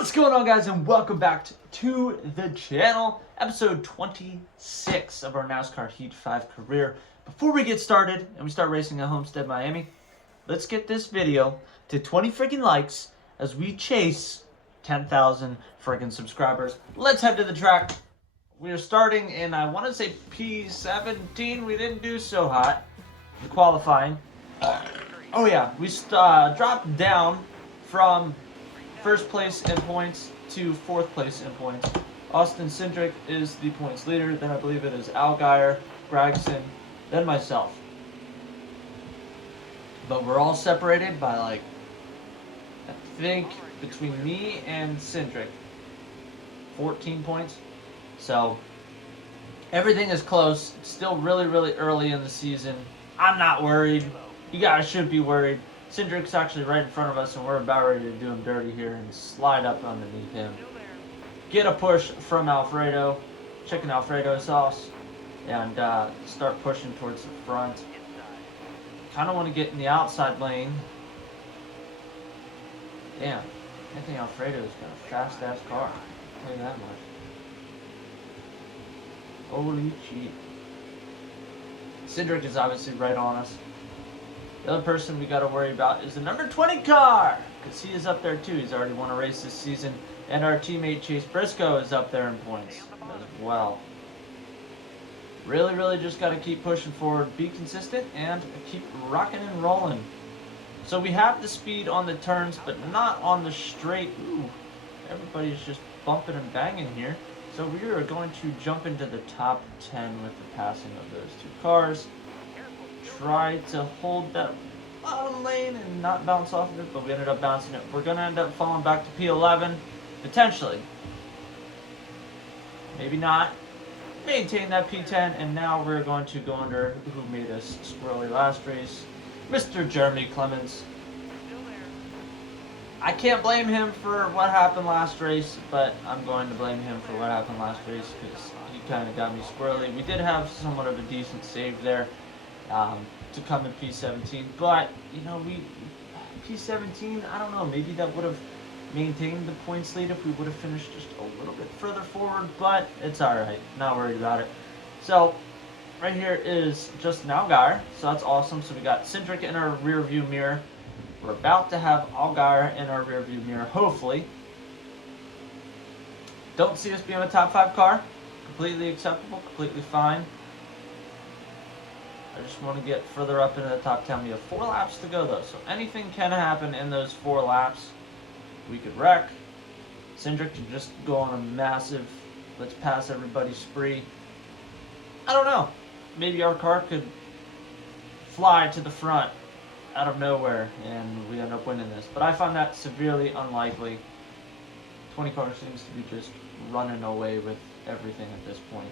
What's going on, guys, and welcome back to the channel. Episode 26 of our NASCAR Heat 5 career. Before we get started and we start racing at Homestead, Miami, let's get this video to 20 freaking likes as we chase 10,000 freaking subscribers. Let's head to the track. We are starting in, I want to say P17. We didn't do so hot in qualifying. Oh yeah, we dropped down from first place in points to fourth place in points. Austin Cindric is the points leader. Then I believe it is Allgaier, Gregson, then myself. But we're all separated by, like, I think between me and Cindric, 14 points. So everything is close. It's still really, really early in the season. I'm not worried. You guys should be worried. Cindric's actually right in front of us, and we're about ready to do him dirty here and slide up underneath him. Get a push from Alfredo, chicken Alfredo sauce, and start pushing towards the front. Kind of want to get in the outside lane. Damn, I think Alfredo's got a fast-ass car. I'll tell you that much. Holy shit. Cindric is obviously right on us. The other person we got to worry about is the number 20 car, because he is up there too. He's already won a race this season, and our teammate Chase Briscoe is up there in points as well. Really, really just got to keep pushing forward, be consistent, and keep rocking and rolling. So we have the speed on the turns, but not on the straight. Ooh, everybody's just bumping and banging here. So we are going to jump into the top 10 with the passing of those two cars. Try to hold that bottom lane and not bounce off of it, but we ended up bouncing it. We're going to end up falling back to P11, potentially. Maybe not. Maintain that P10, and now we're going to go under who made us squirrely last race, Mr. Jeremy Clements. I can't blame him for what happened last race, but I'm going to blame him for what happened last race because he kind of got me squirrely. We did have somewhat of a decent save there. To come in P17, but you know, P17, I don't know, maybe that would have maintained the points lead if we would have finished just a little bit further forward, but it's alright, not worried about it. So right here is Justin Allgaier, so that's awesome. So we got Cindric in our rear view mirror. We're about to have Allgaier in our rear view mirror, hopefully. Don't see us being a top 5 car. Completely acceptable, completely fine. I just want to get further up into the top 10. We have 4 laps to go, though, so anything can happen in those 4 laps. We could wreck. Cindric could just go on a massive let's pass everybody spree. I don't know. Maybe our car could fly to the front out of nowhere and we end up winning this. But I find that severely unlikely. 20 car seems to be just running away with everything at this point.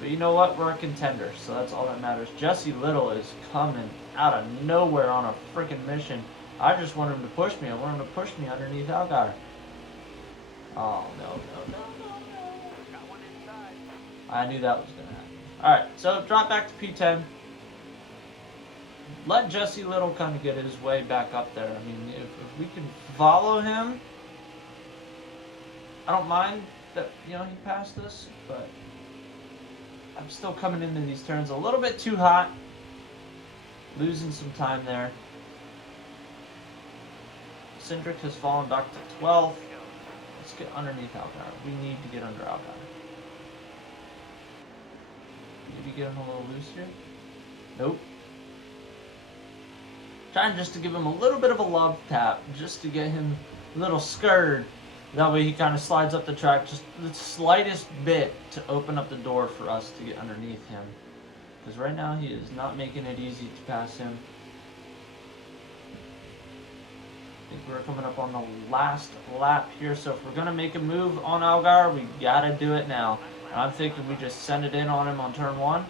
But you know what? We're a contender, so that's all that matters. Jesse Little is coming out of nowhere on a freaking mission. I just want him to push me. I want him to push me underneath Allgaier. Oh, no. I knew that was going to happen. Alright, so drop back to P10. Let Jesse Little kind of get his way back up there. I mean, if we can follow him, I don't mind that, you know, he passed us, but I'm still coming into these turns a little bit too hot. Losing some time there. Cindric has fallen back to 12th. Let's get underneath Allgaier. We need to get under Allgaier. Maybe get him a little loose here. Nope. Trying just to give him a little bit of a love tap, just to get him a little scared. That way he kind of slides up the track just the slightest bit to open up the door for us to get underneath him. Because right now he is not making it easy to pass him. I think we're coming up on the last lap here, so if we're going to make a move on Allgaier, we got to do it now. And I'm thinking we just send it in on him on turn 1.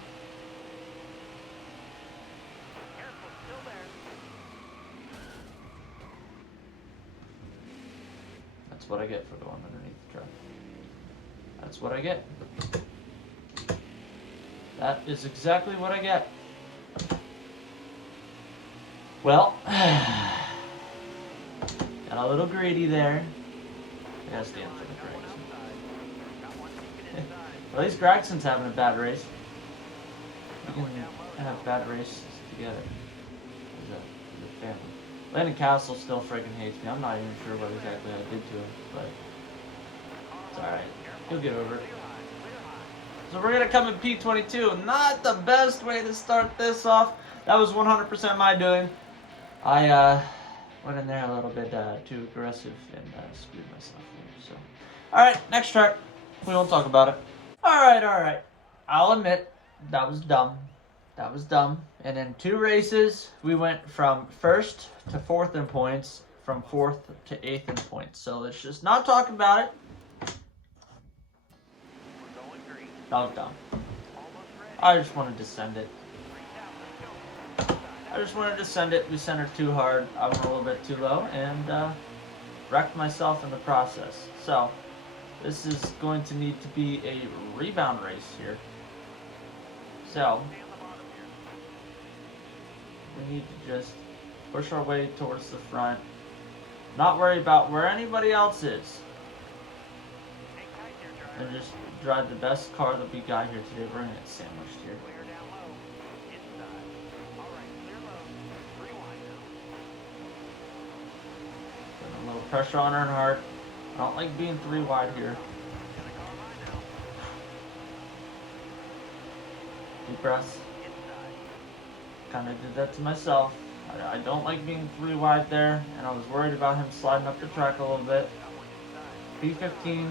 That's what I get for going underneath the truck. That's what I get. That is exactly what I get. Well, Got a little greedy there. I gotta stand for the Gregson. At least Gregson's having a bad race. We can have bad races together as a family. Landon Castle still freaking hates me. I'm not even sure what exactly I did to him, but it's alright. He'll get over it. So we're going to come in P22. Not the best way to start this off. That was 100% my doing. I went in there a little bit too aggressive and screwed myself here. So, alright, next track. We won't talk about it. Alright. I'll admit, that was dumb. That was dumb. And in 2 races, we went from 1st to 4th in points, from 4th to 8th in points. So let's just not talk about it. That was dumb. I just wanted to send it. We sent her too hard. I went a little bit too low and wrecked myself in the process. So this is going to need to be a rebound race here. So we need to just push our way towards the front. Not worry about where anybody else is. And just drive the best car that we got here today. We're going to get sandwiched here. Putting a little pressure on Earnhardt. I don't like being 3 wide here. Deep breaths. Kind of did that to myself. I don't like being 3 wide there, and I was worried about him sliding up the track a little bit. P15.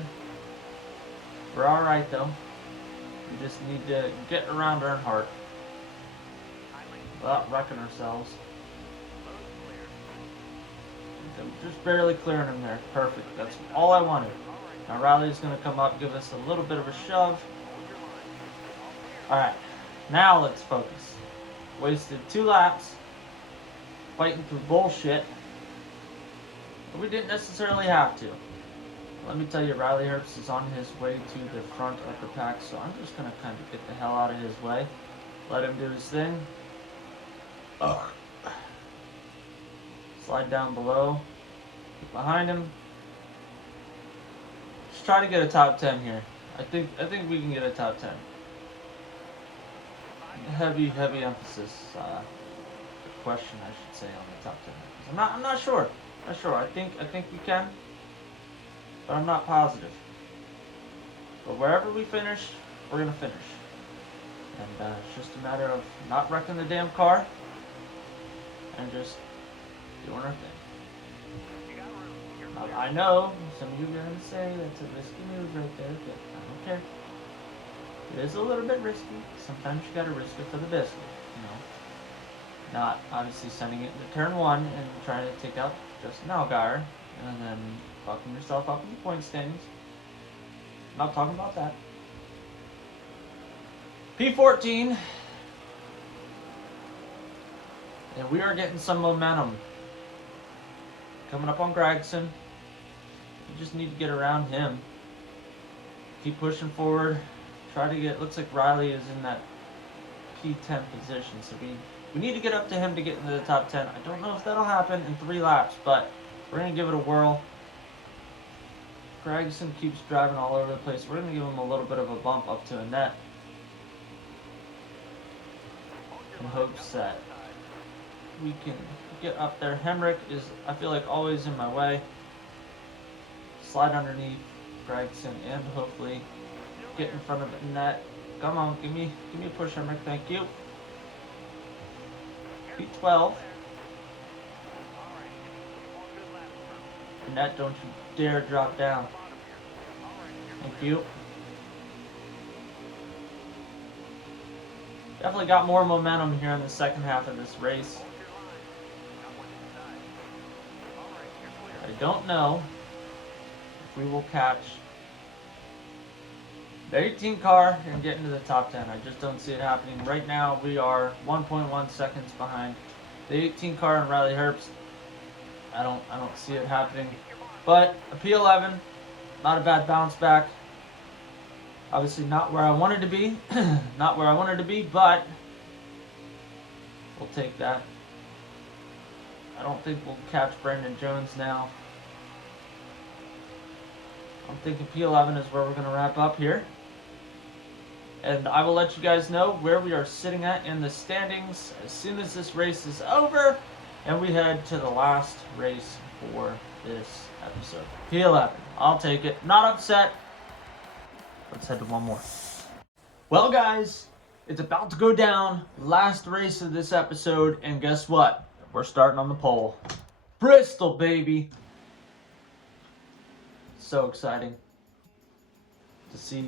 We're alright though. We just need to get around Earnhardt without wrecking ourselves. Just barely clearing him there. Perfect. That's all I wanted. Now Riley's going to come up, give us a little bit of a shove. Alright. Now let's focus. Wasted 2 laps fighting through bullshit. But we didn't necessarily have to. Let me tell you, Riley Herbst is on his way to the front of the pack, so I'm just going to kind of get the hell out of his way. Let him do his thing. Slide down below. Get behind him. Just try to get a top 10 here. I think we can get a top 10. Heavy emphasis. Question, I should say, on the top 10. I'm not sure. I think we can. But I'm not positive. But wherever we finish, we're going to finish. And it's just a matter of not wrecking the damn car and just doing our thing. Now, I know some of you are going to say that's a risky move right there, but I don't care. It is a little bit risky. Sometimes you got to risk it for the biscuit, you know. Not obviously sending it into turn 1 and trying to take out Justin Allgaier and then fucking yourself up in the point standings. Not talking about that. P14. And we are getting some momentum. Coming up on Gregson. We just need to get around him. Keep pushing forward. Try to get, looks like Riley is in that P10 position. So we need to get up to him to get into the top 10. I don't know if that'll happen in 3 laps, but we're going to give it a whirl. Gregson keeps driving all over the place. We're going to give him a little bit of a bump up to a net. In hopes that we can get up there. Hemrick is, I feel like, always in my way. Slide underneath Gregson and hopefully get in front of the net. Come on, give me a push, Hemrick. Thank you. P12. Net, don't you dare drop down. Thank you. Definitely got more momentum here in the second half of this race. I don't know if we will catch the 18 car and get into the top 10. I just don't see it happening. Right now, we are 1.1 seconds behind the 18 car and Riley Herbst. I don't see it happening. But a P11, not a bad bounce back. Obviously not where I wanted to be. Not where I wanted to be, but we'll take that. I don't think we'll catch Brandon Jones now. I'm thinking P11 is where we're going to wrap up here. And I will let you guys know where we are sitting at in the standings as soon as this race is over. And we head to the last race for this episode. P11. I'll take it. Not upset. Let's head to one more. Well, guys, it's about to go down. Last race of this episode. And guess what? We're starting on the pole. Bristol, baby. So exciting to see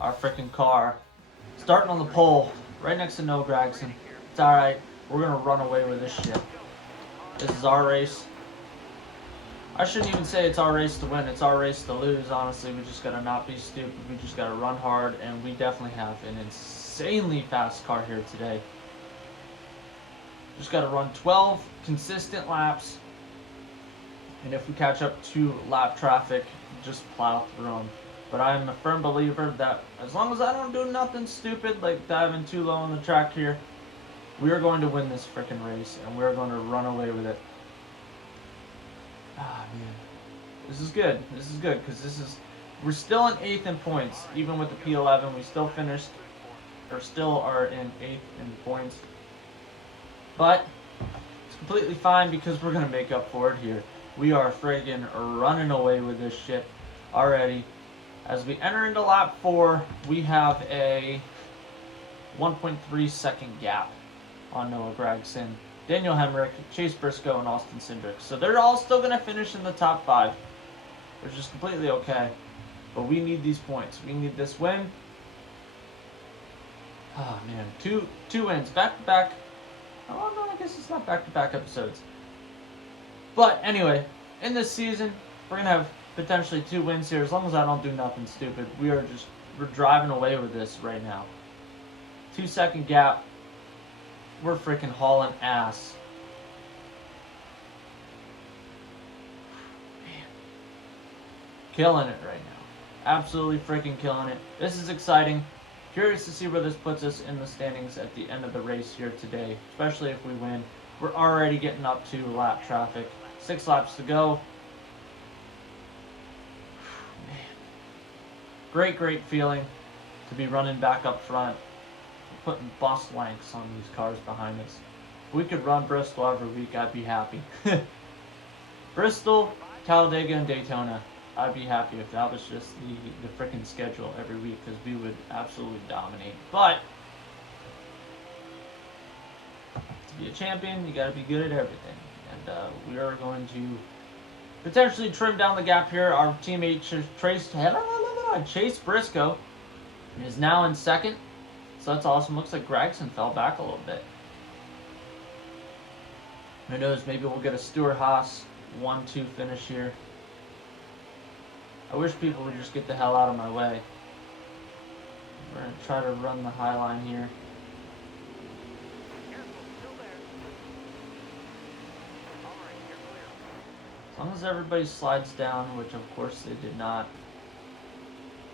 our freaking car starting on the pole right next to Noah Gragson. It's alright. We're going to run away with this shit. This is our race. I shouldn't even say it's our race to win. It's our race to lose, honestly. We just got to not be stupid. We just got to run hard, and we definitely have an insanely fast car here today. Just got to run 12 consistent laps, and if we catch up to lap traffic, just plow through them. But I'm a firm believer that as long as I don't do nothing stupid like diving too low on the track here, we are going to win this freaking race, and we're going to run away with it. Ah, man. This is good. This is good, because we're still in 8th in points. Even with the P11, we still finished, or still are in 8th in points. But it's completely fine because we're going to make up for it here. We are friggin' running away with this shit already. As we enter into lap 4, we have a 1.3 second gap on Noah Gragson, Daniel Hemrick, Chase Briscoe, and Austin Cindric. So they're all still going to finish in the top 5, which is completely okay. But we need these points. We need this win. Oh, man. Two wins. Back-to-back. Oh, no, I guess it's not back-to-back episodes. But anyway, in this season, we're going to have potentially 2 wins here as long as I don't do nothing stupid. We're driving away with this right now. 2 second gap. We're freaking hauling ass. Man. Killing it right now. Absolutely freaking killing it. This is exciting. Curious to see where this puts us in the standings at the end of the race here today, especially if we win. We're already getting up to lap traffic. 6 laps to go. Man. Great feeling to be running back up front. We're putting bus lengths on these cars behind us. If we could run Bristol every week, I'd be happy. Bristol, Talladega, and Daytona. I'd be happy if that was just the freaking schedule every week, because we would absolutely dominate. But to be a champion, you got to be good at everything. And we are going to potentially trim down the gap here. Our teammate Chase Briscoe is now in 2nd. So that's awesome. Looks like Gragson fell back a little bit. Who knows? Maybe we'll get a Stewart-Haas 1-2 finish here. I wish people would just get the hell out of my way. We're going to try to run the high line here. As long as everybody slides down, which of course they did not.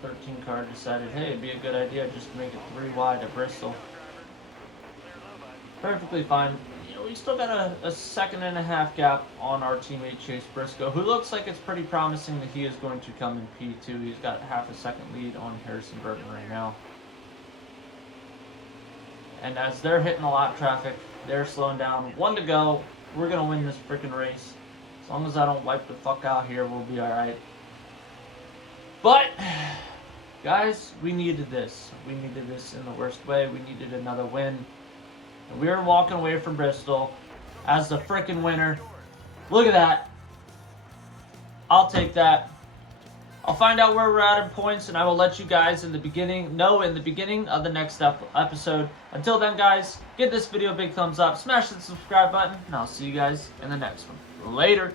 13 car decided, hey, it'd be a good idea just to make it 3 wide at Bristol. Perfectly fine. You know, we still got a 1.5 second gap on our teammate Chase Briscoe, who looks like it's pretty promising that he is going to come in P2. He's got 0.5 second lead on Harrison Burton right now. And as they're hitting the lap traffic, they're slowing down. 1 to go. We're going to win this freaking race. As long as I don't wipe the fuck out here, we'll be alright. But guys, we needed this. We needed this in the worst way. We needed another win. And we are walking away from Bristol as the freaking winner. Look at that. I'll take that. I'll find out where we're at in points, and I will let you guys in the beginning of the next episode. Until then, guys, give this video a big thumbs up, smash the subscribe button, and I'll see you guys in the next one. Later.